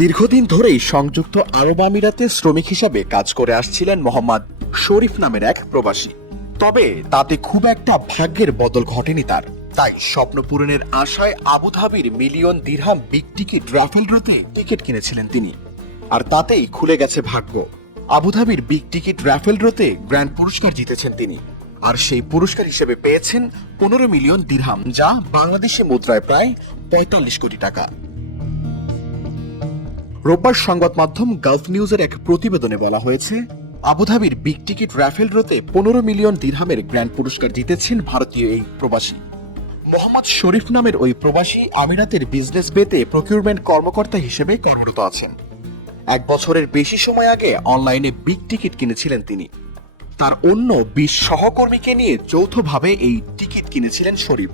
দীর্ঘদিন ধরেই সংযুক্ত আরব আমিরাতে শ্রমিক হিসাবে কাজ করে আসছিলেন মোহাম্মদ শরীফ নামের এক প্রবাসী। তবে তাতে খুব একটা ভাগ্যের বদল ঘটেনি তার। তাই স্বপ্ন পূরণের আশায় আবুধাবির মিলিয়ন দিরহাম বিগ টিকিট রাফেল ড্রতে টিকিট কিনেছিলেন তিনি, আর তাতেই খুলে গেছে ভাগ্য। আবুধাবির বিগ টিকিট রাফেল ড্রতে গ্র্যান্ড পুরস্কার জিতেছেন তিনি, আর সেই পুরস্কার হিসেবে পেয়েছেন 15 মিলিয়ন দিরহাম, যা বাংলাদেশি মুদ্রায় প্রায় 45 কোটি টাকা। রোববার সংবাদ মাধ্যম গালফ নিউজের এক প্রতিবেদনে বলা হয়েছে, আবুধাবির বিগ টিকিট রাফেল ড্রতে 15 মিলিয়ন দিরহামের গ্র্যান্ড পুরস্কার জিতেছেন ভারতীয় এই প্রবাসী। মোহাম্মদ শরীফ নামের ওই প্রবাসী আমিরাতের বিজনেস বেতে প্রকিউরমেন্ট কর্মকর্তা হিসেবে কর্মরত আছেন। 1 বছরের বেশি সময় আগে অনলাইনে বিগ টিকিট কিনেছিলেন তিনি। তার অন্য 20 সহকর্মীকে নিয়ে যৌথভাবে এই টিকিট কিনেছিলেন শরীফ।